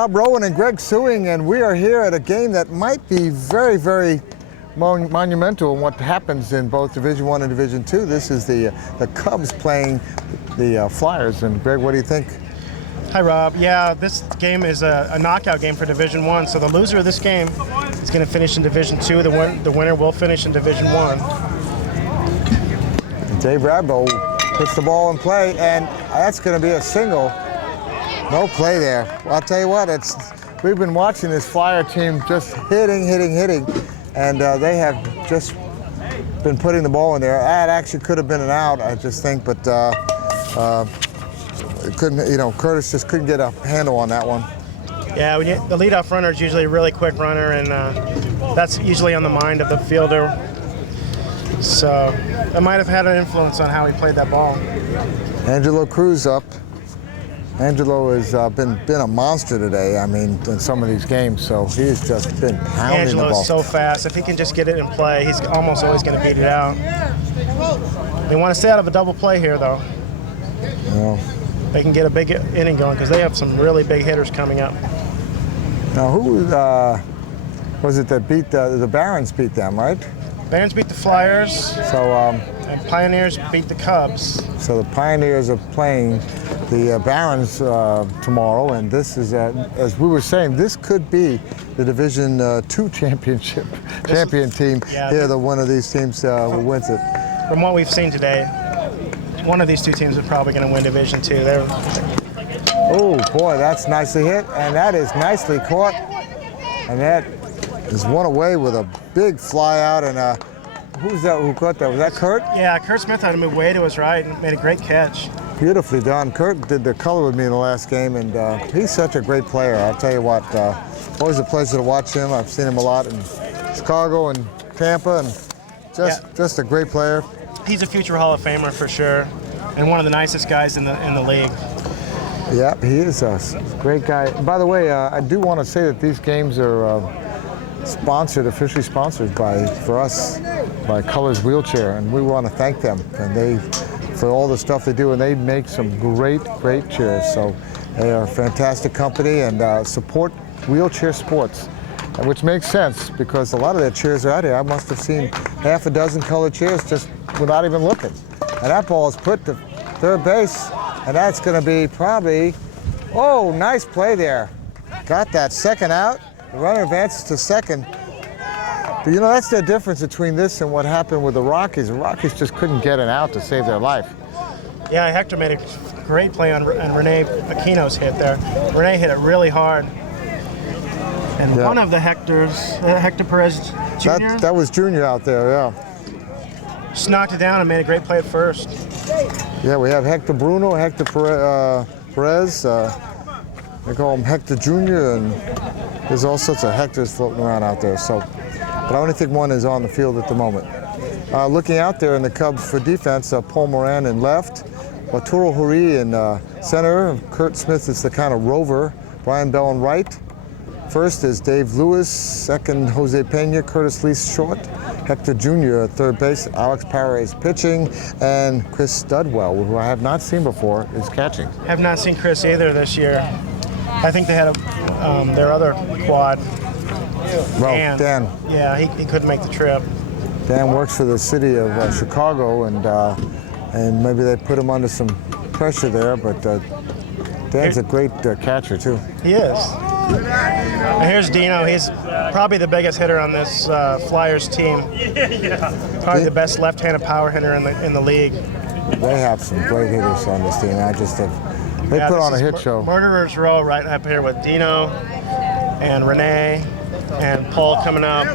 Rob Rowan and Greg Suing, and we are here at a game that might be very, very monumental in what happens in both Division I and Division II. This is the Cubs playing the Flyers. And Greg, what do you think? Hi, Rob. Yeah, this game is a knockout game for Division I. So the loser of this game is going to finish in Division II. The winner will finish in Division I. Dave Radbo puts the ball in play, and that's going to be a single. No play there. Well, I'll tell you what, we've been watching this Flyer team just hitting, and they have just been putting the ball in there. That actually could have been an out, I just think, but it couldn't. Curtis just couldn't get a handle on that one. Yeah, the leadoff runner is usually a really quick runner, and that's usually on the mind of the fielder. So it might have had an influence on how he played that ball. Angelo Cruz up. Angelo has been a monster today, I mean, in some of these games, so he's just been pounding the ball. Angelo's so fast. If he can just get it in play, he's almost always going to beat it out. They want to stay out of a double play here, though. Well, they can get a big inning going because they have some really big hitters coming up. Now, who was it that beat the Barons beat them, right? Barons beat the Flyers. So, and Pioneers beat the Cubs. So the Pioneers are playing the Barons tomorrow, and this is, as we were saying, this could be the Division II champion team. Yeah, Here, one of these teams who wins it. From what we've seen today, one of these two teams is probably going to win Division II. Oh boy, that's nicely hit, and that is nicely caught, and that is one away with a big fly out. And who's that? Who caught that? Was that Kurt? Yeah, Kurt Smith had to move way to his right and made a great catch. Beautifully done. Kurt did the color with me in the last game, and he's such a great player. I'll tell you what, always a pleasure to watch him. I've seen him a lot in Chicago and Tampa, and just a great player. He's a future Hall of Famer for sure, and one of the nicest guys in the league. Yep, he is a great guy. By the way, I do want to say that these games are officially sponsored by Colors Wheelchair, and we want to thank them for all the stuff they do, and they make some great chairs. So they are a fantastic company and support wheelchair sports, which makes sense because a lot of their chairs are out here. I must have seen half a dozen colored chairs just without even looking. And that ball is put to third base, and that's going to be probably, oh, nice play there. Got that second out. The runner advances to second. But that's the difference between this and what happened with the Rockies. The Rockies just couldn't get an out to save their life. Yeah, Hector made a great play on Rene Aquino's hit there. Rene hit it really hard. And one of the Hectors, Hector Perez Jr. That was Junior out there, yeah. Just knocked it down and made a great play at first. Yeah, we have Hector Bruno, Hector Perez. They call him Hector Jr., and there's all sorts of Hectors floating around out there. So, but I only think one is on the field at the moment. Looking out there in the Cubs for defense, Paul Moran in left, Arturo Huri in center, Kurt Smith is the kind of rover, Brian Bell in right. First is Dave Lewis, second Jose Pena, Curtis Lee short, Hector Jr. at third base, Alex Parra is pitching, and Chris Studwell, who I have not seen before, is catching. Have not seen Chris either this year. I think they had their other quad. Well, Dan. Yeah, he couldn't make the trip. Dan works for the city of Chicago, and maybe they put him under some pressure there, but Dan's a great catcher, too. He is. And here's Dino. He's probably the biggest hitter on this Flyers team. Probably the best left-handed power hitter in the league. They have some great hitters on this team. They put on a hit show. Murderer's Row right up here with Dino and Rene and Paul coming up.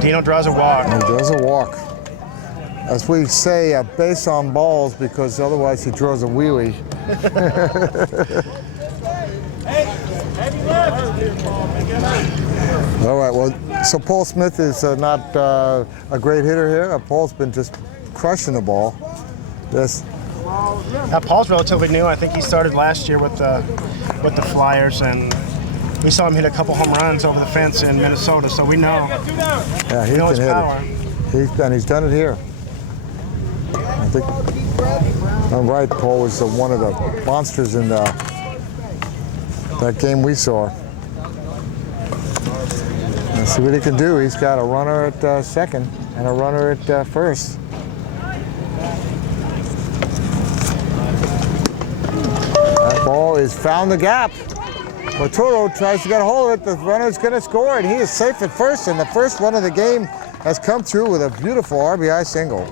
Dino draws a walk. He draws a walk. As we say, base on balls, because otherwise he draws a wheelie. All right, well, so Paul Smith is not a great hitter here. Paul's been just crushing the ball. Paul's relatively new. I think he started last year with the Flyers, and we saw him hit a couple home runs over the fence in Minnesota, so we know. Yeah, he can his hit power. He's done it here. I think. I'm right. Paul was one of the monsters in that game we saw. Let's see what he can do. He's got a runner at second and a runner at first. That ball is found the gap. Maturo tries to get a hold of it. The runner's going to score, and he is safe at first. And the first run of the game has come through with a beautiful RBI single.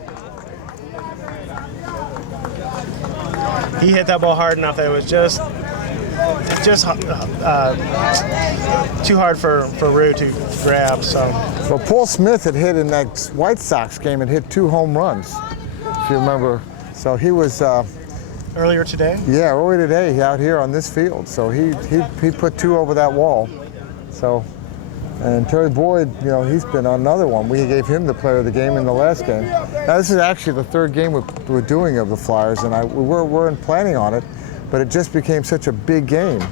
He hit that ball hard enough that it was just too hard for Rue to grab. So. Well, Paul Smith had hit in that White Sox game and hit 2 home runs, if you remember. So he was. Earlier today? Yeah, earlier today out here on this field. So he put 2 over that wall. So, and Terry Boyd, you know, he's been on another one. We gave him the player of the game in the last game. Now this is actually the 3rd game we're doing of the Flyers, and we weren't planning on it, but it just became such a big game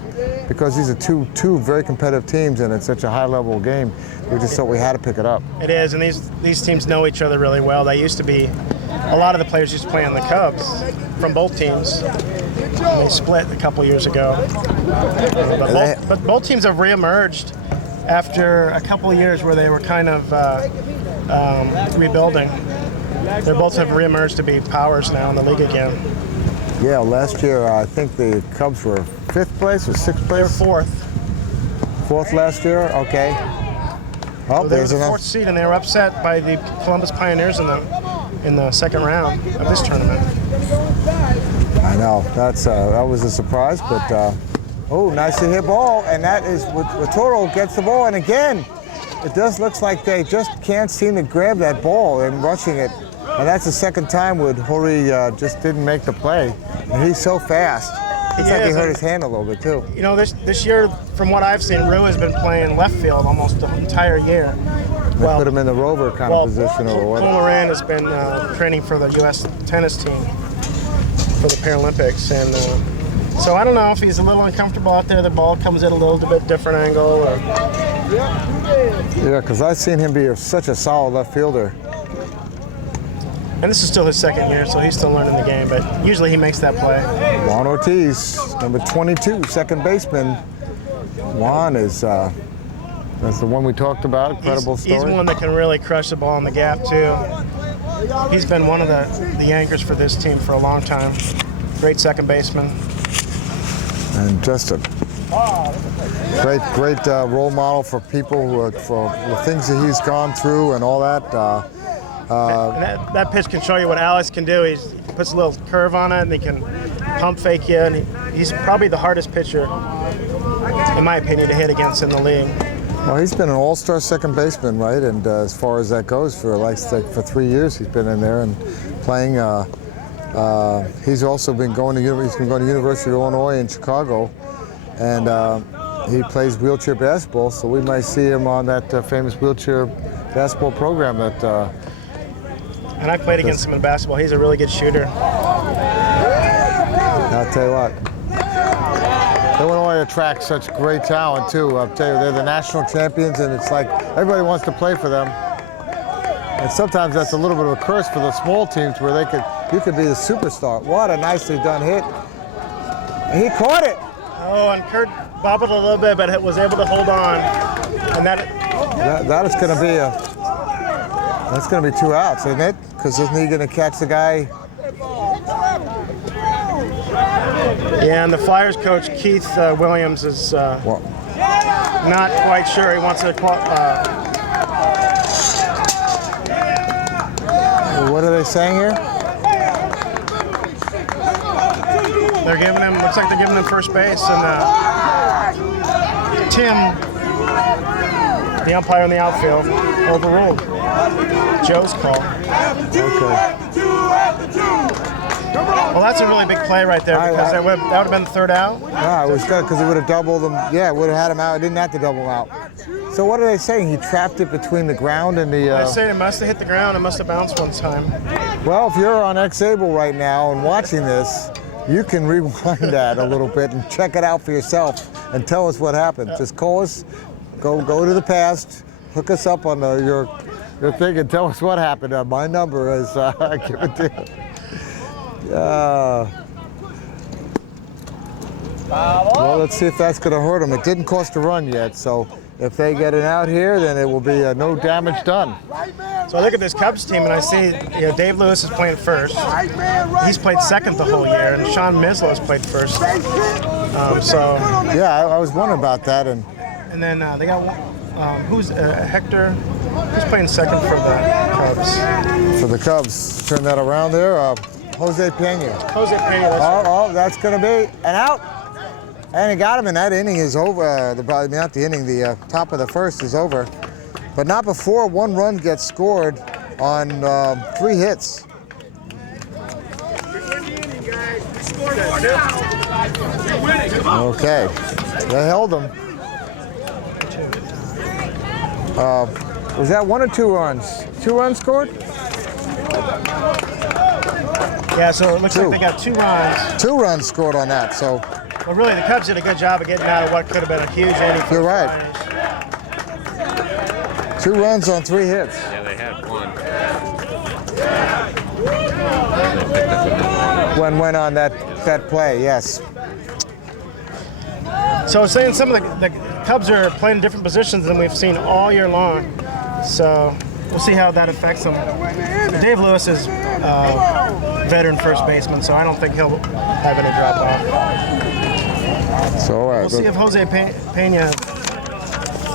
because these are two very competitive teams, and it's such a high-level game. We just thought we had to pick it up. It is, and these teams know each other really well. They used to be, a lot of the players used to play on the Cubs from both teams. They split a couple years ago. But both teams have reemerged after a couple of years where they were kind of rebuilding. They both have reemerged to be powers now in the league again. Yeah, last year I think the Cubs were 5th place or 6th place? They're 4th. 4th last year? Okay. Oh, So they were there's the enough. 4th seed, and they were upset by the Columbus Pioneers in the second round of this tournament. I know, that was a surprise, but oh, nicely hit ball, and that is Toro gets the ball, and again, it does look like they just can't seem to grab that ball and rushing it, and that's the second time where Hori just didn't make the play, and he's so fast. It's like he hurt his hand a little bit too. You know, this year, from what I've seen, Rue has been playing left field almost the entire year. They put him in the rover kind of position or Paul whatever. Moran has been training for the U.S. tennis team for the Paralympics, and so I don't know if he's a little uncomfortable out there. The ball comes at a little bit different angle. Or... Yeah, because I've seen him be such a solid left fielder. And this is still his second year, so he's still learning the game, but usually he makes that play. Juan Ortiz, number 22, second baseman. Juan is, that's the one we talked about, incredible story. He's one that can really crush the ball in the gap, too. He's been one of the anchors for this team for a long time. Great second baseman. And just a great role model for people, for the things that he's gone through and all that. And that pitch can show you what Alex can do. He puts a little curve on it, and he can pump fake you. And he's probably the hardest pitcher, in my opinion, to hit against in the league. Well, he's been an all-star second baseman, right? And as far as that goes, for 3 years, he's been in there and playing. He's also been going to University of Illinois in Chicago, and he plays wheelchair basketball. So we might see him on that famous wheelchair basketball program that. And I played against him in basketball. He's a really good shooter. I'll tell you what. Illinois attracts such great talent too. I'll tell you, they're the national champions, and it's like everybody wants to play for them. And sometimes that's a little bit of a curse for the small teams where you could be the superstar. What a nicely done hit. He caught it. Oh, and Kurt bobbled a little bit, but was able to hold on. And that is going to be that's going to be 2 outs, isn't it? Because isn't he going to catch the guy? Yeah, and the Flyers coach, Keith Williams, is not quite sure he wants to. What are they saying here? They're giving him. Looks like they're giving him first base, and Tim, the umpire in the outfield, overruled Joe's call. Okay. Well, that's a really big play right there because that would have been the 3rd out. Yeah, it was good because he would have doubled him. Yeah, it would have had him out. It didn't have to double him out. So what are they saying? He trapped it between the ground and the. They say it must have hit the ground. It must have bounced one time. Well, if you're on Xable right now and watching this, you can rewind that a little bit and check it out for yourself and tell us what happened. Just call us, go to the past, hook us up on your thing and tell us what happened. My number is give it to you. Well, let's see if that's going to hurt them. It didn't cost a run yet, so if they get it out here, then it will be no damage done. So I look at this Cubs team and I see, Dave Lewis is playing first. He's played second the whole year, and Sean Mislow has played first. Yeah, I was wondering about that, and then they got Hector. Who's playing second for the Cubs? For the Cubs, turn that around there. Jose Pena. Jose Pena. Oh, that's going to be an out. And he got him, and that inning is over. Not the inning, the top of the first is over. But not before one run gets scored on 3 hits. Okay, they held him. Was that 1 or 2 runs? 2 runs scored? Yeah, so it looks like they got 2 runs. 2 runs scored on that, so. Well, really, the Cubs did a good job of getting out of what could have been a huge inning. You're right. 2 runs on 3 hits. Yeah, they had 1. When went on that play, yes. So I was saying some of the Cubs are playing different positions than we've seen all year long. So we'll see how that affects them. Dave Lewis is veteran first baseman, so I don't think he'll have any drop off. So all right, we'll see if Jose Pena,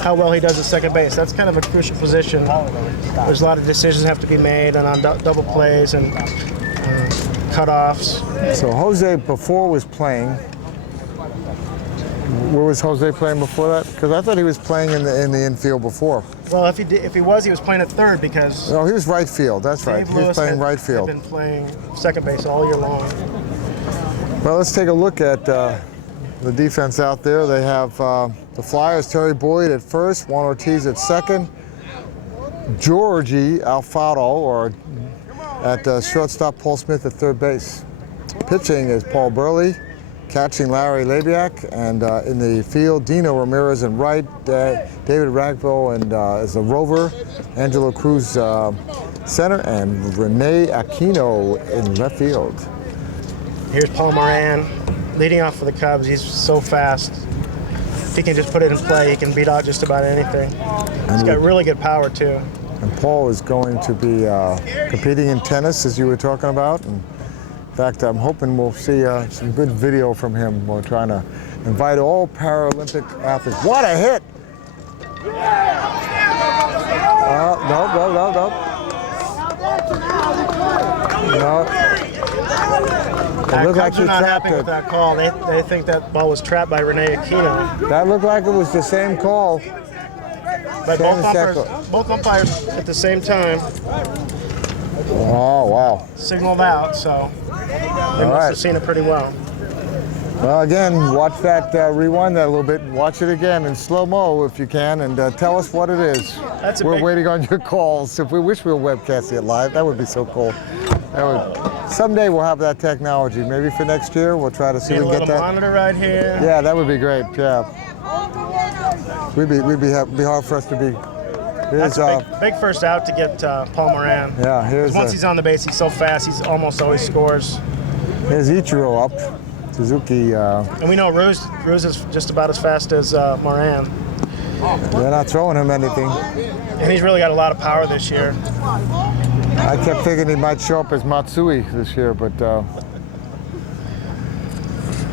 how well he does at second base. That's kind of a crucial position. There's a lot of decisions have to be made, and on double plays and cutoffs. So Jose before was playing. Where was Jose playing before that? Because I thought he was playing in the infield before. Well, if he was playing at third because. No, he was right field. That's right. He was playing right field. He's been playing second base all year long. Well, let's take a look at the defense out there. They have the Flyers, Terry Boyd at first, Juan Ortiz at second, Georgie Alfaro or at shortstop, Paul Smith at third base. Pitching is Paul Burley, catching Larry Labiak, and in the field, Dino Ramirez in right, David Ragbo and is a rover, Angelo Cruz center, and Rene Aquino in left field. Here's Paul Moran leading off for the Cubs. He's so fast. If he can just put it in play, he can beat out just about anything. He's got really good power too. And Paul is going to be competing in tennis, as you were talking about. And in fact, I'm hoping we'll see some good video from him. We're trying to invite all Paralympic athletes. What a hit! No. It looked like Cubs he are not trapped happy it. with that call. They think that ball was trapped by Rene Aquino. That looked like it was the same call. But both umpires at the same time Oh, wow. signaled out, so they must have seen it pretty well. Well, again, watch that, rewind that a little bit, and watch it again in slow-mo if you can, and tell us what it is. We're waiting on your calls. If we wish we were webcasting it live, that would be so cool. Someday we'll have that technology. Maybe for next year, we'll try to see if we can get that. A little monitor right here. Yeah, that would be great, yeah. We'd be hard for us to be. That's a big first out to get Paul Moran. Yeah, once he's on the base, he's so fast, he's almost always scores. Here's Ichiro up. Suzuki. And we know Ruse is just about as fast as Moran. They're not throwing him anything. And he's really got a lot of power this year. I kept thinking he might show up as Matsui this year, but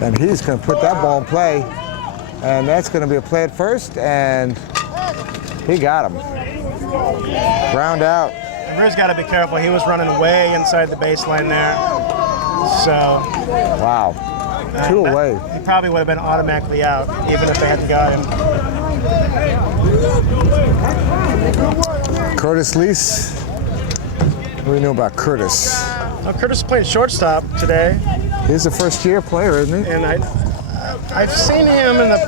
and he's going to put that ball in play, and that's going to be a play at first, and he got him. Ground out. And Ruse got to be careful. He was running way inside the baseline there. So. Wow. 2 away. He probably would have been automatically out, even if they hadn't got him. Curtis Lease. What do you know about Curtis? Well, Curtis is playing shortstop today. He's a first-year player, isn't he? And I've seen him in the.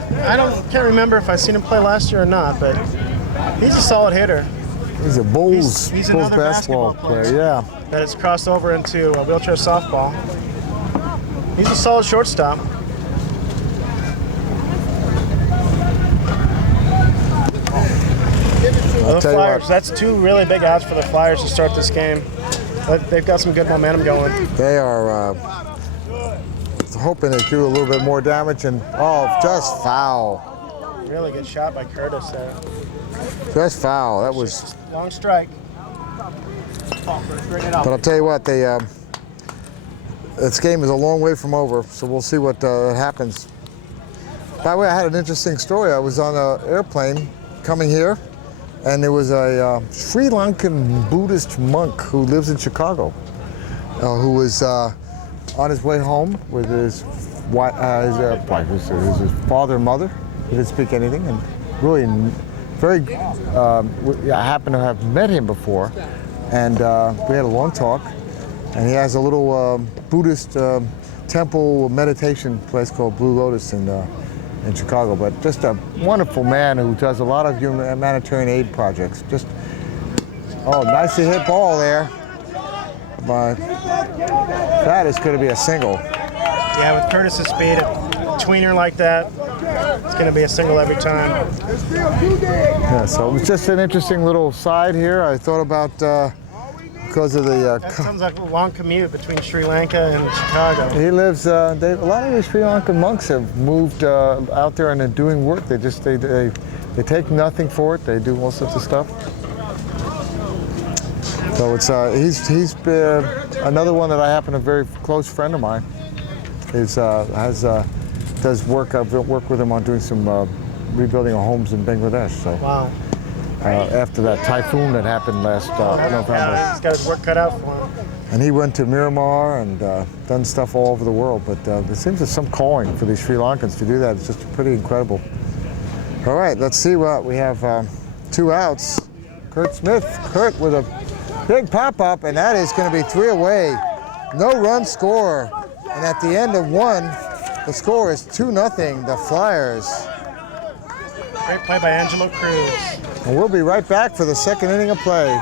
Can't remember if I've seen him play last year or not, but he's a solid hitter. He's a Bulls He's basketball player. Yeah. That has crossed over into wheelchair softball. He's a solid shortstop. The Flyers, that's 2 really big outs for the Flyers to start this game. They've got some good momentum going. They are. hoping it do a little bit more damage, and just foul. Really good shot by Curtis there. Just foul. That was. Long strike. Bring it up. But I'll tell you what, this game is a long way from over, so we'll see what happens. By the way, I had an interesting story. I was on an airplane coming here, and there was a Sri Lankan Buddhist monk who lives in Chicago, who was on his way home with his wife, his father and mother. He didn't speak anything, and really very. I happened to have met him before, and we had a long talk. And he has a little Buddhist temple meditation place called Blue Lotus in Chicago. But just a wonderful man who does a lot of humanitarian aid projects. Just nicely hit ball there. But that is going to be a single. Yeah, with Curtis's speed, a tweener like that, it's going to be a single every time. Yeah, so it was just an interesting little side here. I thought about because of the. That sounds like a long commute between Sri Lanka and Chicago. He lives. A lot of the Sri Lankan monks have moved out there and are doing work. They take nothing for it. They do all sorts of stuff. So it's he's been another one that I happen, a very close friend of mine. Does work. I've worked with him on doing some rebuilding of homes in Bangladesh. So Wow. After that typhoon that happened last November, Yeah, he's got his work cut out for him. and he went to Myanmar and done stuff all over the world. But there seems there's some calling for these Sri Lankans to do that. It's just pretty incredible. All right, let's see what we have. 2 outs. Kurt Smith. Kurt with a big pop-up, and that is going to be 3 away. No run score. And at the end of 1, the score is 2-0, the Flyers. Great play by Angelo Cruz. And we'll be right back for the second inning of play.